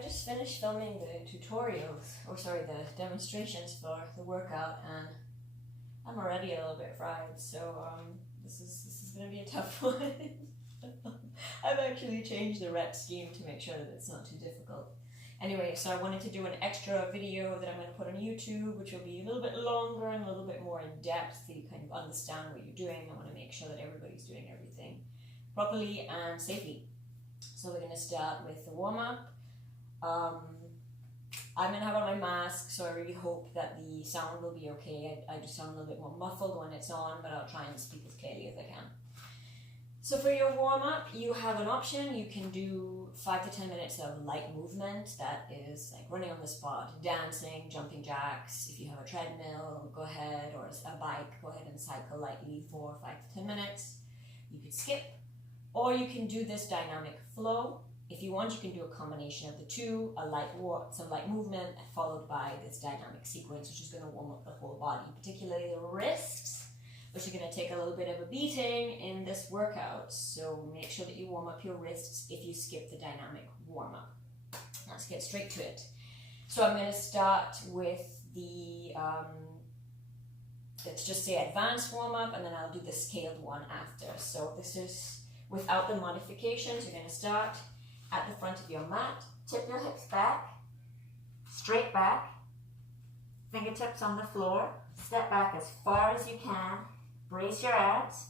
I just finished filming the tutorials, or sorry, the demonstrations for the workout, and I'm already a little bit fried, so this is going to be a tough one. I've actually changed the rep scheme to make sure that it's not too difficult. Anyway, so I wanted to do an extra video that I'm going to put on YouTube, which will be a little bit longer and a little bit more in depth, so you kind of understand what you're doing. I want to make sure that everybody's doing everything properly and safely. So we're going to start with the warm-up. I'm going to have on my mask, so I really hope that the sound will be okay. I just sound a little bit more muffled when it's on, but I'll try and speak as clearly as I can. So for your warm-up, you have an option. You can do 5 to 10 minutes of light movement. That is like running on the spot, dancing, jumping jacks. If you have a treadmill, go ahead, or a bike, go ahead and cycle lightly for 5 to 10 minutes. You could skip, or you can do this dynamic flow. If you want, you can do a combination of the two, some light movement followed by this dynamic sequence, which is going to warm up the whole body, particularly the wrists, which are going to take a little bit of a beating in this workout. So make sure that you warm up your wrists if you skip the dynamic warm-up. Let's get straight to it. So I'm going to start with the, let's just say advanced warm-up, and then I'll do the scaled one after. So this is without the modifications. You're going to start at the front of your mat, tip your hips back, straight back, fingertips on the floor, step back as far as you can, brace your abs,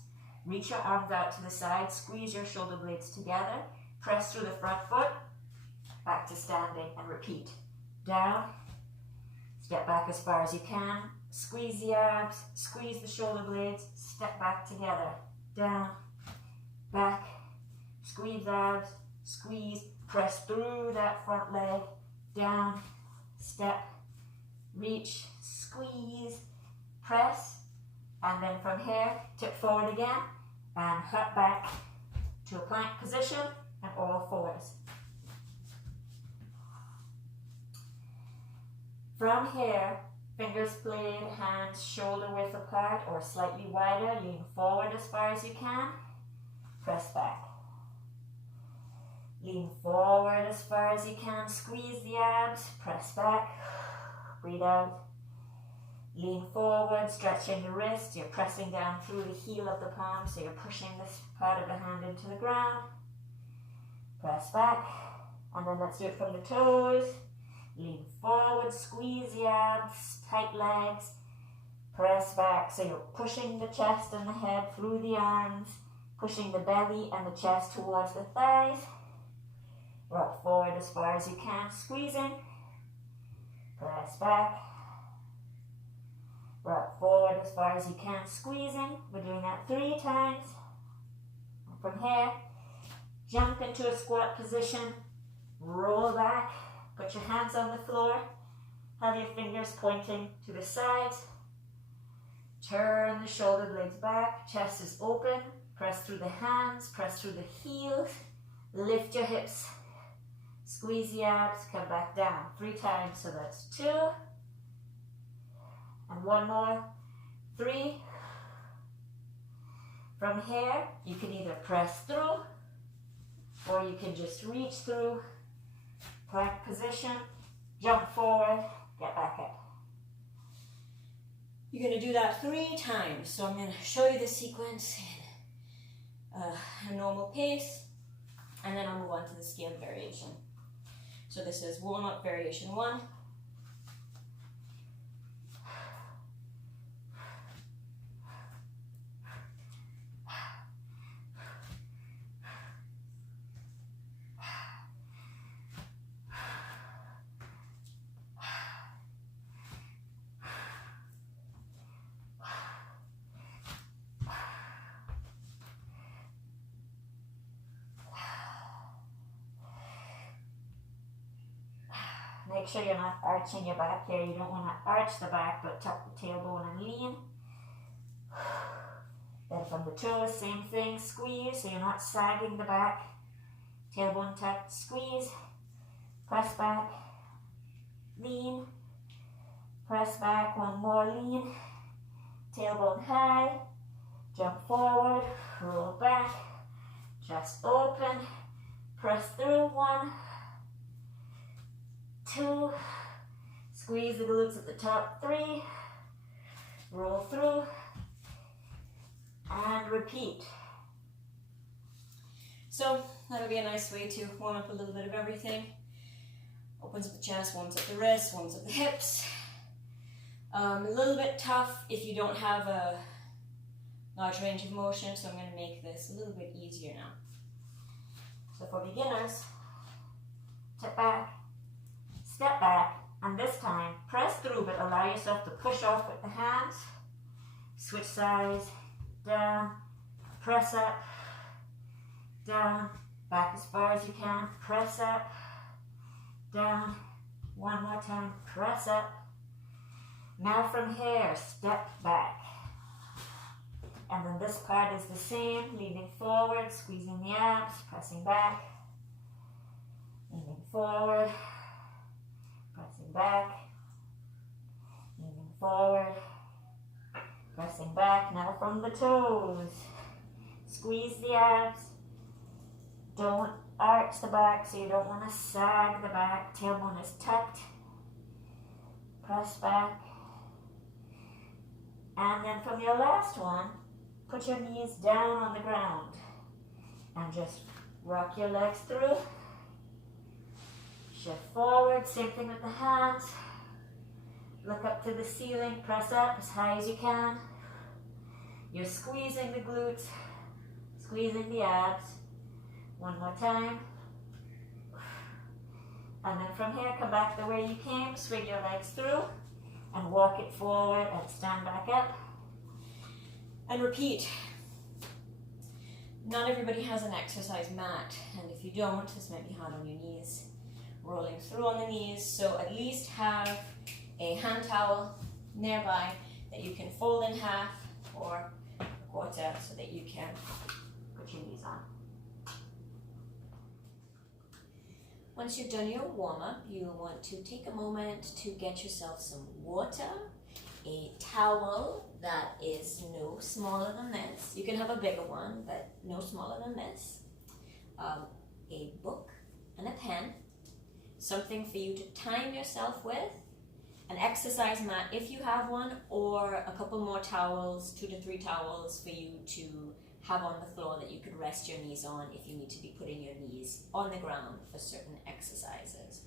reach your arms out to the side, squeeze your shoulder blades together, press through the front foot, back to standing, and repeat. Down, step back as far as you can, squeeze the abs, squeeze the shoulder blades, step back together, down, back, squeeze abs, squeeze, press through that front leg, down, step, reach, squeeze, press, and then from here, tip forward again, and hop back to a plank position, and all fours. From here, fingers played, hands shoulder width apart or slightly wider, lean forward as far as you can, press back. Lean forward as far as you can, squeeze the abs, press back, breathe out. Lean forward, stretching the wrist, you're pressing down through the heel of the palm, so you're pushing this part of the hand into the ground. Press back, and then let's do it from the toes. Lean forward, squeeze the abs, tight legs, press back, so you're pushing the chest and the head through the arms, pushing the belly and the chest towards the thighs. Rock forward as far as you can, squeezing, press back, rock forward as far as you can, squeezing. We're doing that 3 times. And from here, jump into a squat position, roll back, put your hands on the floor, have your fingers pointing to the sides, turn the shoulder blades back, chest is open, press through the hands, press through the heels, lift your hips, squeeze the abs, come back down 3 times, so that's 2, and 1 more, 3. From here, you can either press through, or you can just reach through, plank position, jump forward, get back up. You're going to do that 3 times, so I'm going to show you the sequence in a normal pace, and then I'll move on to the scaled variation. So this is warm-up variation 1. Make sure you're not arching your back here. You don't want to arch the back, but tuck the tailbone and lean. Then from the toes, same thing, squeeze, so you're not sagging the back. Tailbone tucked, squeeze, press back, lean, press back, 1 more, lean, tailbone high, jump forward, roll back, chest open, press through, 1, 2, squeeze the glutes at the top, 3, roll through, and repeat. So that'll be a nice way to warm up a little bit of everything. Opens up the chest, warms up the wrists, warms up the hips. A little bit tough if you don't have a large range of motion, so I'm going to make this a little bit easier now. So for beginners, tip back, step back, and this time press through, but allow yourself to push off with the hands. Switch sides, down, press up, down, back as far as you can, press up, down, one more time, press up. Now from here, step back. And then this part is the same, leaning forward, squeezing the abs, pressing back, leaning forward, pressing back, leaning forward, pressing back. Now from the toes, squeeze the abs. Don't arch the back, so you don't want to sag the back. Tailbone is tucked. Press back. And then from your last one, put your knees down on the ground and just rock your legs through. Shift forward, same thing with the hands. Look up to the ceiling, press up as high as you can. You're squeezing the glutes, squeezing the abs. One more time. And then from here, come back the way you came, swing your legs through, and walk it forward and stand back up. And repeat. Not everybody has an exercise mat, and if you don't, this might be hard on your knees. Rolling through on the knees, so at least have a hand towel nearby that you can fold in half or a quarter so that you can put your knees on. Once you've done your warm-up, you'll want to take a moment to get yourself some water, a towel that is no smaller than this. You can have a bigger one, but no smaller than this. A book and a pen, something for you to time yourself with, an exercise mat if you have one, or a couple more towels, 2 to 3 towels for you to have on the floor that you could rest your knees on if you need to be putting your knees on the ground for certain exercises.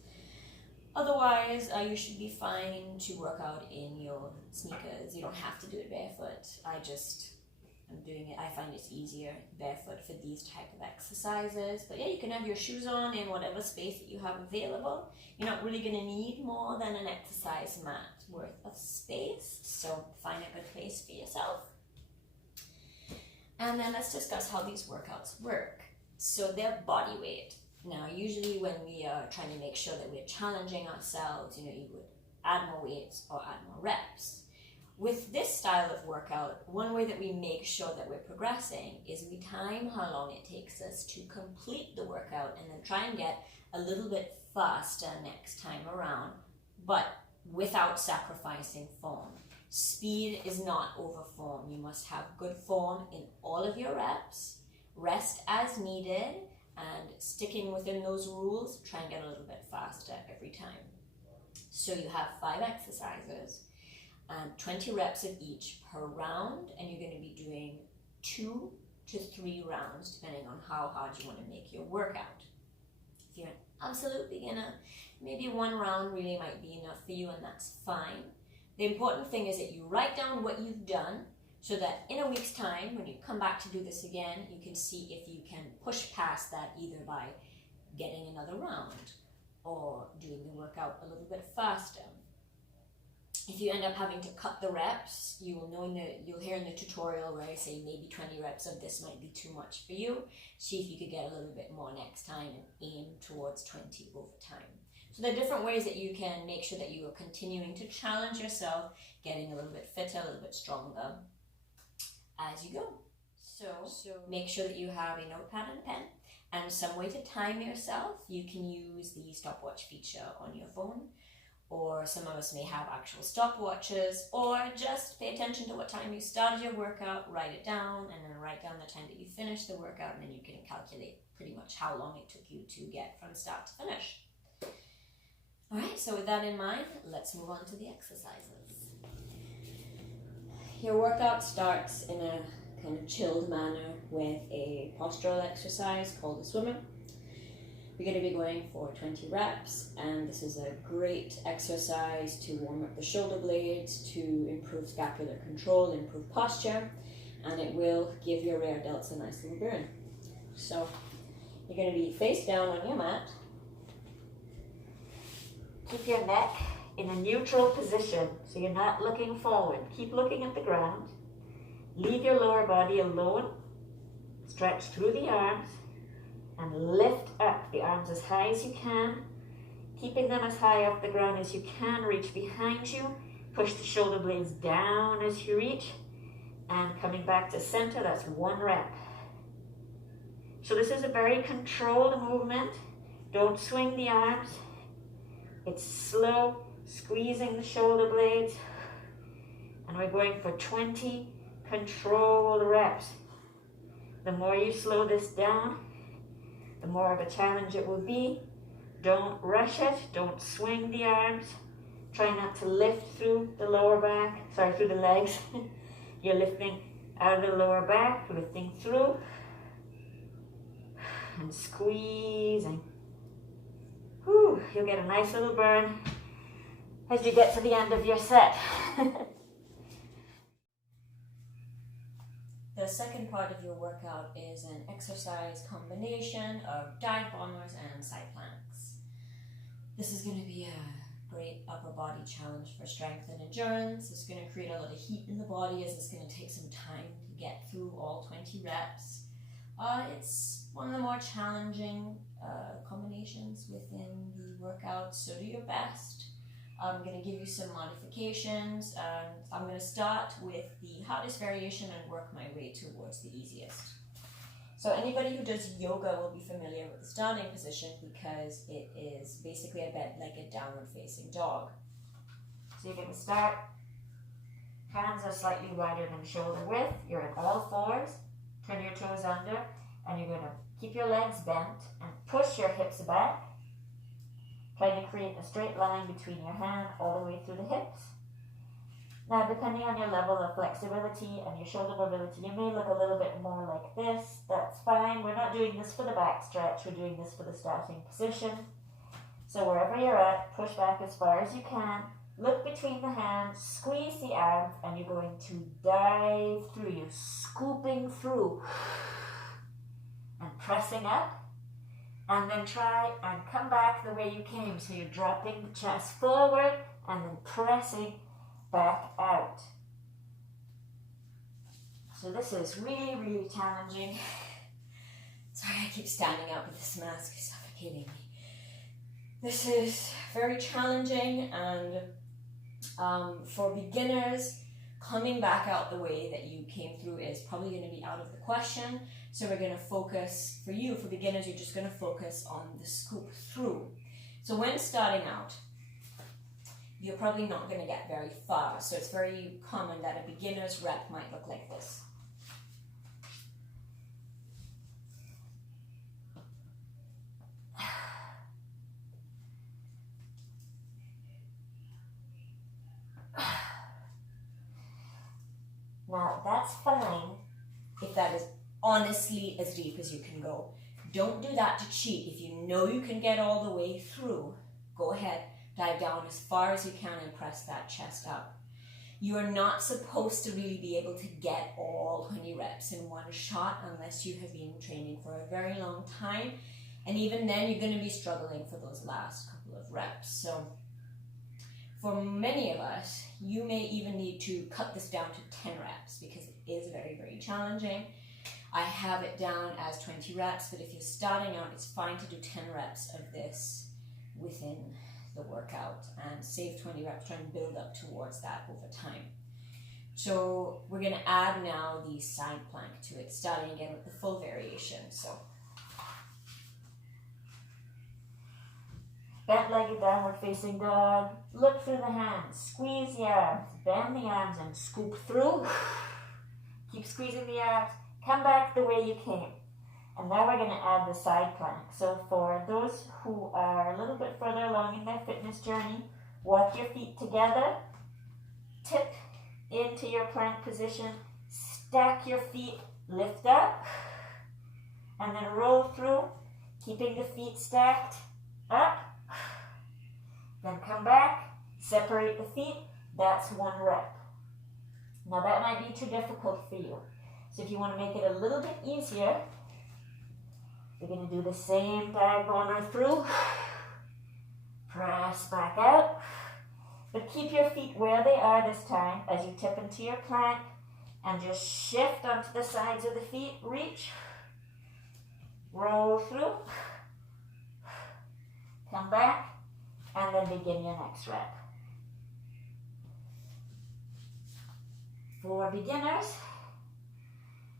Otherwise, you should be fine to work out in your sneakers. You don't have to do it barefoot. I'm doing it, I find it's easier barefoot for these type of exercises. But yeah, you can have your shoes on in whatever space that you have available. You're not really going to need more than an exercise mat worth of space, so find a good place for yourself. And then let's discuss how these workouts work. So they're body weight. Now, usually when we are trying to make sure that we're challenging ourselves, you would add more weights or add more reps. With this style of workout, one way that we make sure that we're progressing is we time how long it takes us to complete the workout and then try and get a little bit faster next time around, but without sacrificing form. Speed is not over form. You must have good form in all of your reps, rest as needed, and sticking within those rules, try and get a little bit faster every time. So you have 5 exercises and 20 reps of each per round, and you're going to be doing 2 to 3 rounds depending on how hard you want to make your workout. If you're an absolute beginner, maybe 1 round really might be enough for you, and that's fine. The important thing is that you write down what you've done so that in a week's time, when you come back to do this again, you can see if you can push past that either by getting another round or doing the workout a little bit faster. If you end up having to cut the reps, you'll hear in the tutorial where I say maybe 20 reps of this might be too much for you. See if you could get a little bit more next time and aim towards 20 over time. So there are different ways that you can make sure that you are continuing to challenge yourself, getting a little bit fitter, a little bit stronger as you go. So make sure that you have a notepad and a pen and some way to time yourself. You can use the stopwatch feature on your phone, or some of us may have actual stopwatches, or just pay attention to what time you started your workout, write it down, and then write down the time that you finished the workout, and then you can calculate pretty much how long it took you to get from start to finish. Alright, so with that in mind, let's move on to the exercises. Your workout starts in a kind of chilled manner with a postural exercise called the swimmer. We're going to be going for 20 reps, and this is a great exercise to warm up the shoulder blades, to improve scapular control, improve posture, and it will give your rear delts a nice little burn. So you're going to be face down on your mat. Keep your neck in a neutral position, so you're not looking forward. Keep looking at the ground. Leave your lower body alone. Stretch through the arms and lift up the arms as high as you can, keeping them as high off the ground as you can. Reach behind you. Push the shoulder blades down as you reach, and coming back to center. That's 1 rep. So this is a very controlled movement. Don't swing the arms. It's slow, squeezing the shoulder blades. And we're going for 20 controlled reps. The more you slow this down, the more of a challenge it will be. Don't rush it. Don't swing the arms. Try not to lift through the lower back, through the legs. You're lifting out of the lower back, lifting through, and squeezing. Whew, you'll get a nice little burn as you get to the end of your set. The second part of your workout is an exercise combination of dive bombers and side planks. This is going to be a great upper body challenge for strength and endurance. It's going to create a lot of heat in the body, as it's going to take some time to get through all 20 reps. It's one of the more challenging combinations within the workout, so do your best. I'm going to give you some modifications. I'm going to start with the hardest variation and work my way towards the easiest. So anybody who does yoga will be familiar with the starting position, because it is basically a bit like a downward facing dog. So you're going to start, hands are slightly wider than shoulder width, you're at all fours, turn your toes under, and you're going to keep your legs bent and push your hips back, trying to create a straight line between your hand all the way through the hips. Now, depending on your level of flexibility and your shoulder mobility, you may look a little bit more like this. That's fine. We're not doing this for the back stretch. We're doing this for the starting position. So wherever you're at, push back as far as you can. Look between the hands, squeeze the arms, and you're going to dive through. You're scooping through and pressing up. And then try and come back the way you came. So you're dropping the chest forward and then pressing back out. So this is really, really challenging. Sorry, I keep standing up with this mask, it's suffocating me. This is very challenging, and for beginners, coming back out the way that you came through is probably going to be out of the question. So we're going to focus, for beginners, you're just going to focus on the scoop through. So when starting out, you're probably not going to get very far. So it's very common that a beginner's rep might look like this. Now, that's fine if that is honestly as deep as you can go. Don't do that to cheat. If you know you can get all the way through, go ahead, dive down as far as you can and press that chest up. You are not supposed to really be able to get all 20 reps in one shot unless you have been training for a very long time. And even then, you're going to be struggling for those last couple of reps. So for many of us, you may even need to cut this down to 10 reps because it is very, very challenging. I have it down as 20 reps, but if you're starting out, it's fine to do 10 reps of this within the workout and save 20 reps, try and build up towards that over time. So we're going to add now the side plank to it, starting again with the full variation. So bent-legged downward facing dog, look through the hands, squeeze the arms, bend the arms and scoop through. Keep squeezing the arms, come back the way you came. And now we're going to add the side plank. So for those who are a little bit further along in their fitness journey, walk your feet together, tip into your plank position, stack your feet, lift up, and then roll through, keeping the feet stacked up. Then come back, separate the feet. That's 1 rep. Now that might be too difficult for you. So if you want to make it a little bit easier, we're going to do the same diagonal through. Press back out. But keep your feet where they are this time as you tip into your plank and just shift onto the sides of the feet. Reach. Roll through. Come back. And then begin your next rep. For beginners,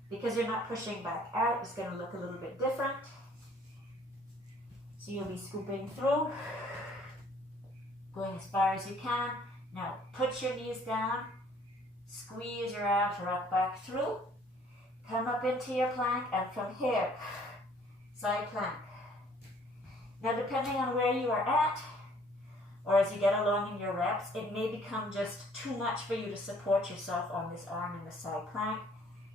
because you're not pushing back out, it's going to look a little bit different. So you'll be scooping through, going as far as you can. Now put your knees down, squeeze your arms, rock back through, come up into your plank, and from here, side plank. Now depending on where you are at, or as you get along in your reps, it may become just too much for you to support yourself on this arm in the side plank.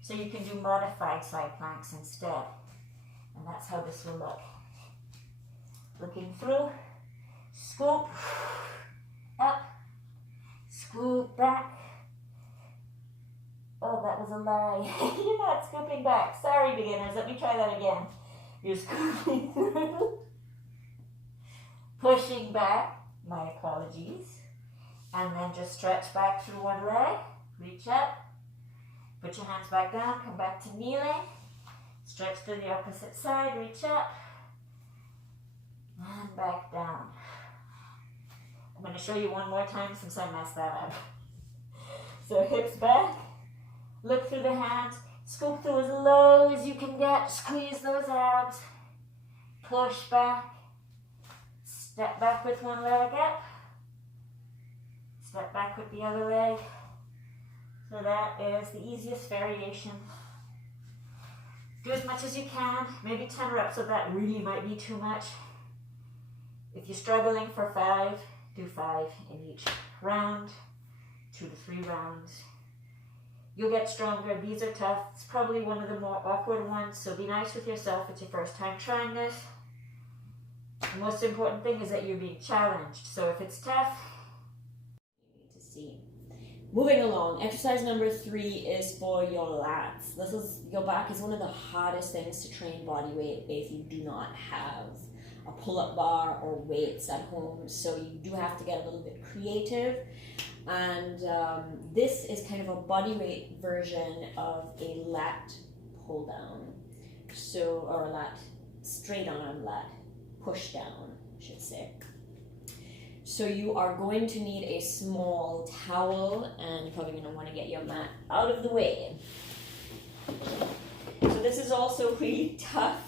So you can do modified side planks instead. And that's how this will look. Looking through, scoop, up, scoop back. Oh, that was a lie. You're not scooping back. Sorry, beginners. Let me try that again. You're scooping through, pushing back. My apologies. And then just stretch back through one leg. Reach up. Put your hands back down. Come back to kneeling. Stretch to the opposite side. Reach up. And back down. I'm going to show you one more time since I messed that up. So hips back. Look through the hands. Scoop through as low as you can get. Squeeze those abs. Push back. Step back with one leg up. Step back with the other leg. So that is the easiest variation. Do as much as you can. Maybe 10 reps of that really might be too much. If you're struggling for 5, do 5 in each round. 2 to 3 rounds. You'll get stronger. These are tough. It's probably one of the more awkward ones, so be nice with yourself. It's your first time trying this. The most important thing is that you're being challenged. So if it's tough, you need to see. Moving along, exercise number 3 is for your lats. Your back is one of the hardest things to train body weight if you do not have a pull-up bar or weights at home. So you do have to get a little bit creative. And this is kind of a body weight version of a lat pull down. So, or a lat, straight arm lat push down, I should say. So you are going to need a small towel, and you're probably going to want to get your mat out of the way. So this is also really tough,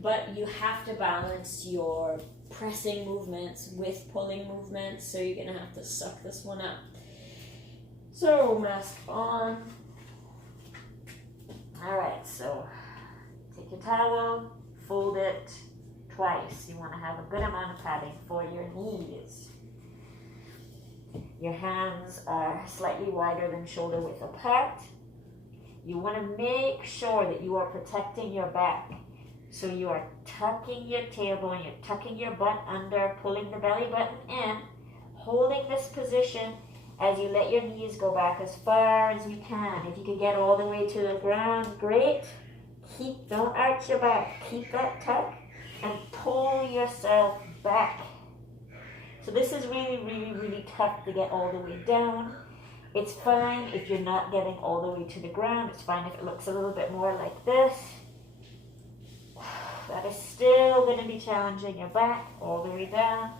but you have to balance your pressing movements with pulling movements, so you're going to have to suck this one up. So mask on. Alright, so take your towel, fold it twice. You want to have a good amount of padding for your knees. Your hands are slightly wider than shoulder width apart. You want to make sure that you are protecting your back. So you are tucking your tailbone, you're tucking your butt under, pulling the belly button in, holding this position as you let your knees go back as far as you can. If you can get all the way to the ground, great. Don't arch your back. Keep that tuck and pull yourself back. So this is really, really, really tough to get all the way down. It's fine if you're not getting all the way to the ground. It's fine if it looks a little bit more like this. That is still going to be challenging your back all the way down.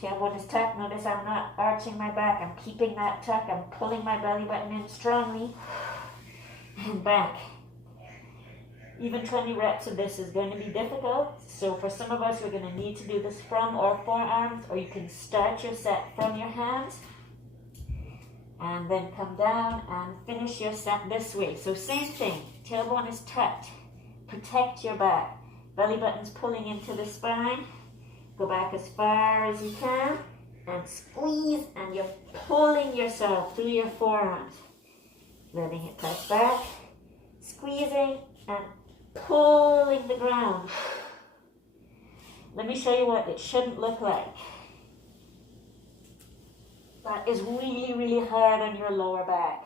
Tailbone is tucked. Notice I'm not arching my back. I'm keeping that tuck. I'm pulling my belly button in strongly. And back. Even 20 reps of this is going to be difficult. So for some of us, we're going to need to do this from our forearms, or you can start your set from your hands. And then come down and finish your set this way. So same thing. Tailbone is tucked. protect your back. Belly button's pulling into the spine. Go back as far as you can and squeeze, and you're pulling yourself through your forearms. Letting it press back, squeezing and pulling the ground. Let me show you what it shouldn't look like. That is really, really hard on your lower back.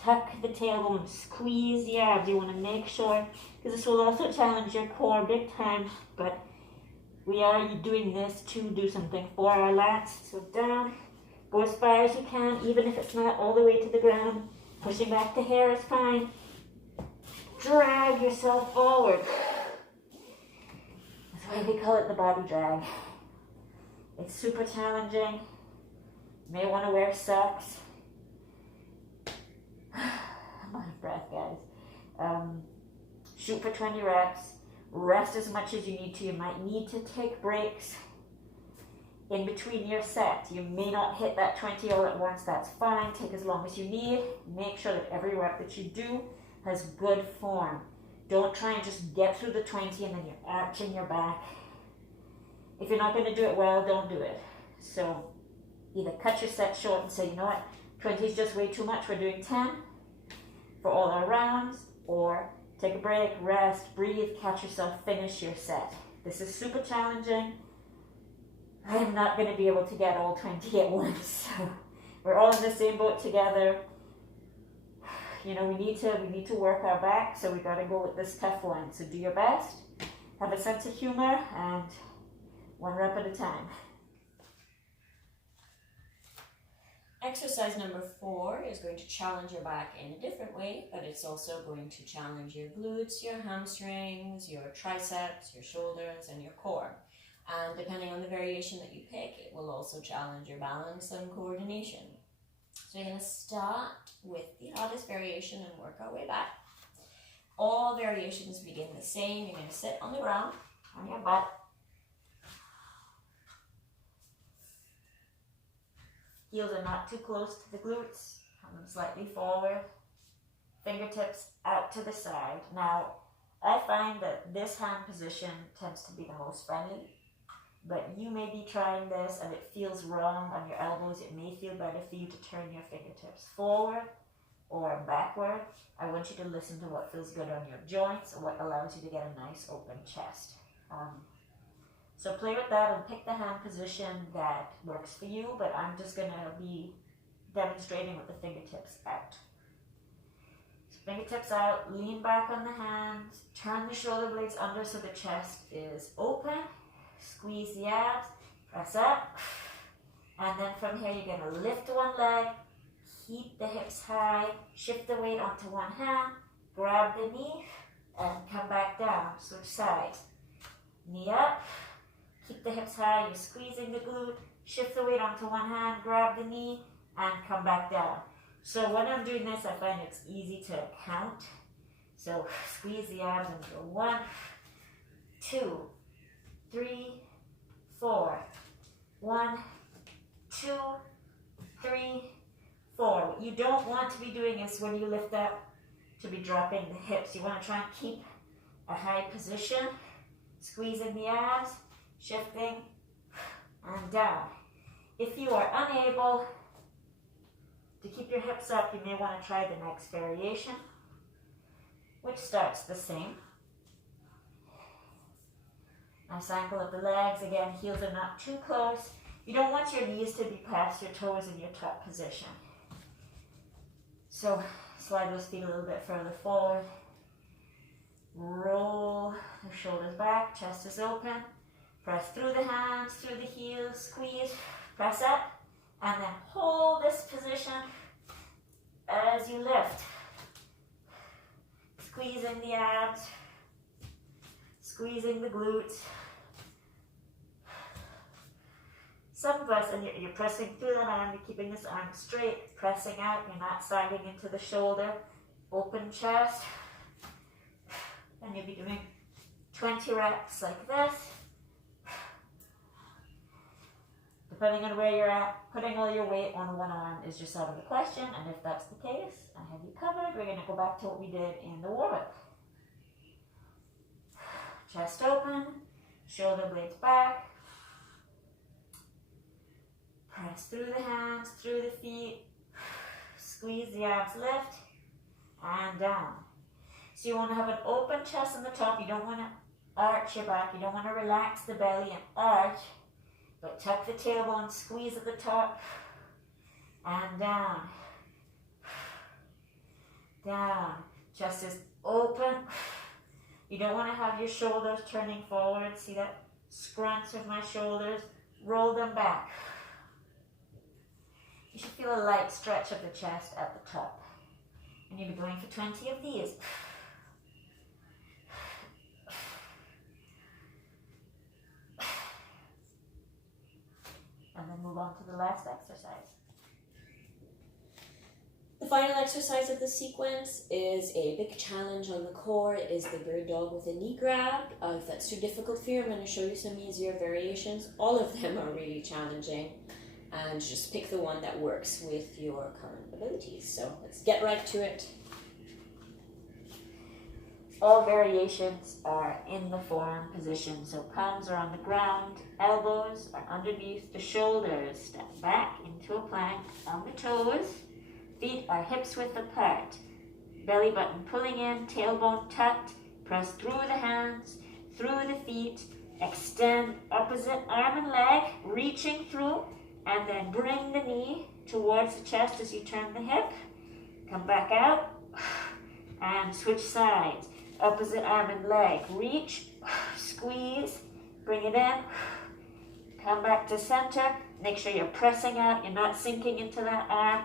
Tuck the tailbone, squeeze the abs. You want to make sure, because this will also challenge your core big time, but we are doing this to do something for our lats. So down, go as far as you can, even if it's not all the way to the ground. Pushing back the hair is fine. Drag yourself forward. That's why we call it the body drag. It's super challenging. You may want to wear socks. I'm out of breath, guys. Shoot for 20 reps. Rest as much as you need to. You might need to take breaks in between your sets. You may not hit that 20 all at once. That's fine. Take as long as you need. Make sure that every rep that you do has good form. Don't try and just get through the 20 and then you're arching your back. If you're not going to do it well, don't do it. So either cut your set short and say, you know what, 20 is just way too much. We're doing 10 for all our rounds, or take a break, rest, breathe, catch yourself, finish your set. This is super challenging. I am not going to be able to get all 20 at once. So we're all in the same boat together. You know, we need to work our back, so we got to go with this tough one. So do your best, have a sense of humor, and one rep at a time. Exercise number 4 is going to challenge your back in a different way, but it's also going to challenge your glutes, your hamstrings, your triceps, your shoulders, and your core. And depending on the variation that you pick, it will also challenge your balance and coordination. So you're going to start with the hardest variation and work our way back. All variations begin the same. You're going to sit on the ground, on your butt. Heels are not too close to the glutes. Come them slightly forward. Fingertips out to the side. Now, I find that this hand position tends to be the most friendly, but you may be trying this and it feels wrong on your elbows. It may feel better for you to turn your fingertips forward or backward. I want you to listen to what feels good on your joints and what allows you to get a nice open chest. So play with that and pick the hand position that works for you, but I'm just going to be demonstrating with the fingertips out. So fingertips out, lean back on the hands, turn the shoulder blades under so the chest is open, squeeze the abs, press up, and then from here you're going to lift one leg, keep the hips high, shift the weight onto one hand, grab the knee, and come back down, switch sides. Knee up. Keep the hips high, you're squeezing the glute, shift the weight onto one hand, grab the knee, and come back down. So when I'm doing this, I find it's easy to count. So squeeze the abs and go 1, 2, 3, 4. 1, 2, 3, 4. What you don't want to be doing is when you lift up to be dropping the hips. You want to try and keep a high position, squeezing the abs, shifting, and down. If you are unable to keep your hips up, you may want to try the next variation, which starts the same. Nice angle of the legs. Again, heels are not too close. You don't want your knees to be past your toes in your top position. So slide those feet a little bit further forward. Roll the shoulders back, chest is open. Press through the hands, through the heels, squeeze, press up, and then hold this position as you lift. Squeezing the abs, squeezing the glutes. Some of us, and you're pressing through the hand, you're keeping this arm straight, pressing out, you're not sliding into the shoulder, open chest, and you'll be doing 20 reps like this. Depending on where you're at, putting all your weight on one arm is just out of the question, and if that's the case, I have you covered. We're going to go back to what we did in the warm-up. Chest open, shoulder blades back. Press through the hands, through the feet. Squeeze the abs, lift, and down. So you want to have an open chest on the top. You don't want to arch your back. You don't want to relax the belly and arch, but tuck the tailbone, squeeze at the top, and down. Down. Chest is open. You don't want to have your shoulders turning forward. See that scrunch of my shoulders? Roll them back. You should feel a light stretch of the chest at the top. And you'll be going for 20 of these. And then move on to the last exercise. The final exercise of the sequence is a big challenge on the core. It is the bird dog with a knee grab. If that's too difficult for you, I'm going to show you some easier variations. All of them are really challenging. And just pick the one that works with your current abilities. So let's get right to it. All variations are in the forearm position. So palms are on the ground, elbows are underneath the shoulders. Step back into a plank on the toes. Feet are hips width apart. Belly button pulling in, tailbone tucked. Press through the hands, through the feet. Extend opposite arm and leg, reaching through. And then bring the knee towards the chest as you turn the hip. Come back out and switch sides. Opposite arm and leg. Reach, squeeze, bring it in. Come back to center. Make sure you're pressing out. You're not sinking into that arm.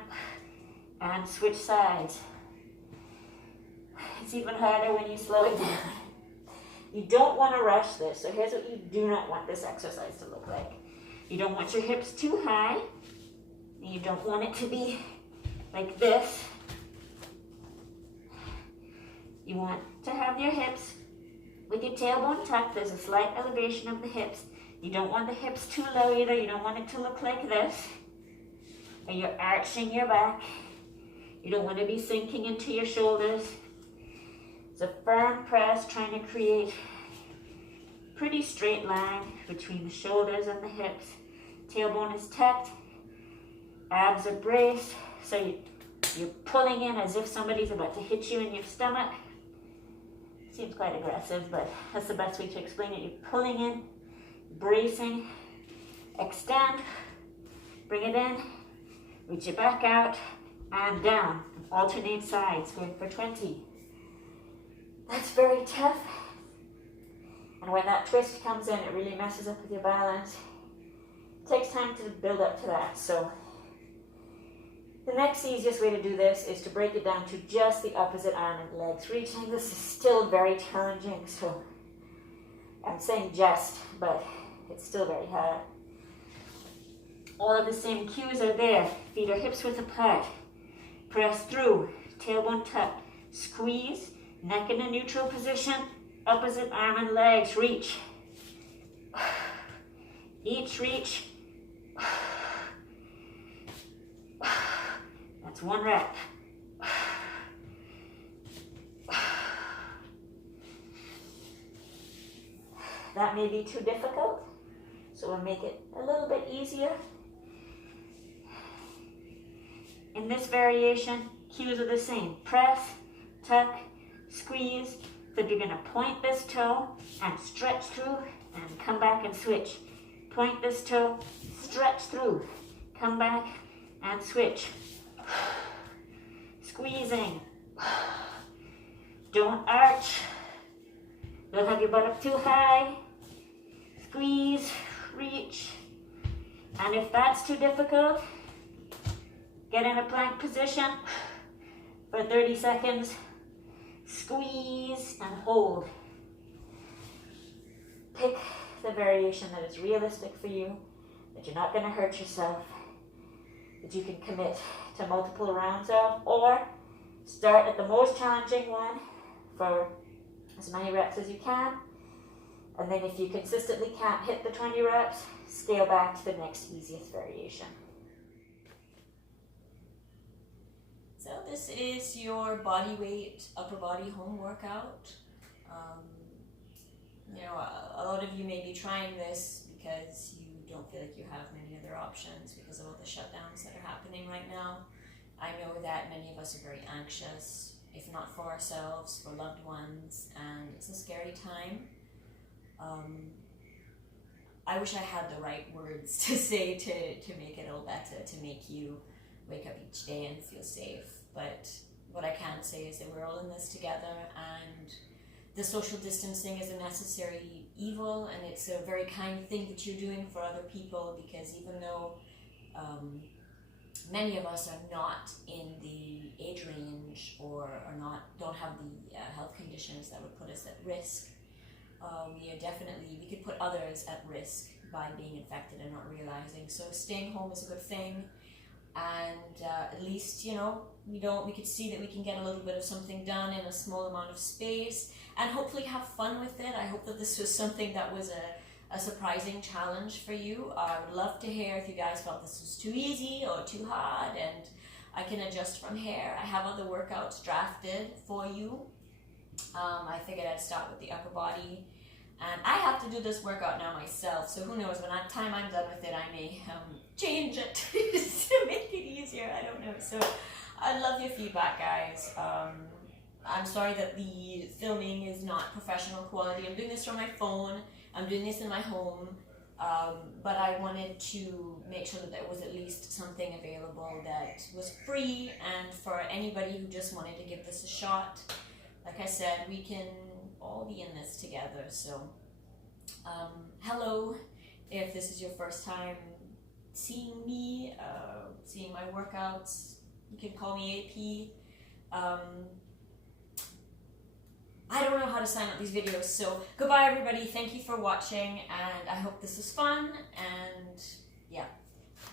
And switch sides. It's even harder when you slow it down. You don't want to rush this. So here's what you do not want this exercise to look like. You don't want your hips too high. And you don't want it to be like this. You want to have your hips with your tailbone tucked. There's a slight elevation of the hips. You don't want the hips too low either. You don't want it to look like this. Or you're arching your back. You don't want to be sinking into your shoulders. It's a firm press trying to create pretty straight line between the shoulders and the hips. Tailbone is tucked, abs are braced, so you're pulling in as if somebody's about to hit you in your stomach. Seems quite aggressive, but that's the best way to explain it. You're pulling in, bracing, extend, bring it in, reach it back out, and down. Alternate sides, going for 20. That's very tough. And when that twist comes in, it really messes up with your balance. It takes time to build up to that. So the next easiest way to do this is to break it down to just the opposite arm and legs reaching. This is still very challenging, so I'm saying just, but it's still very hard. All of the same cues are there. Feet are hips width apart. Press through, tailbone tucked. Squeeze, neck in a neutral position. Opposite arm and legs, reach. Each reach. That's one rep. That may be too difficult, so we'll make it a little bit easier. In this variation, cues are the same. Press, tuck, squeeze. But you're going to point this toe and stretch through and come back and switch. Point this toe, stretch through, come back and switch. Squeezing. Don't arch. Don't have your butt up too high. Squeeze, reach. And if that's too difficult, get in a plank position for 30 seconds. Squeeze and hold. Pick the variation that is realistic for you, that you're not going to hurt yourself, that you can commit to multiple rounds of, or start at the most challenging one for as many reps as you can, and then if you consistently can't hit the 20 reps, scale back to the next easiest variation. So this is your body weight upper body home workout. you know, a lot of you may be trying this because you don't feel like you have many other options because of all the shutdowns that are happening right now. I know that many of us are very anxious, if not for ourselves, for loved ones, and it's a scary time. I wish I had the right words to say to make it all better, to make you wake up each day and feel safe. But what I can say is that we're all in this together, and the social distancing is a necessary evil, and it's a very kind thing that you're doing for other people, because even though many of us are not in the age range or don't have the health conditions that would put us at risk, we could put others at risk by being infected and not realizing. So staying home is a good thing, and at least, you know, we could see that we can get a little bit of something done in a small amount of space, and hopefully have fun with it. I hope that this was something that was a surprising challenge for you. I would love to hear if you guys felt this was too easy or too hard, and I can adjust from here. I have other workouts drafted for you. I figured I'd start with the upper body, and I have to do this workout now myself, so who knows, when time I'm done with it, I may change it to make it easier. I don't know. So I love your feedback, guys. I'm sorry that the filming is not professional quality. I'm doing this from my phone. I'm doing this in my home, but I wanted to make sure that there was at least something available that was free, and for anybody who just wanted to give this a shot. Like I said, we can all be in this together. So hello, if this is your first time seeing me, seeing my workouts, you can call me AP. I don't know how to sign up these videos, so goodbye everybody, thank you for watching, and I hope this was fun, and yeah,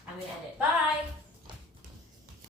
I'm gonna end it. Bye!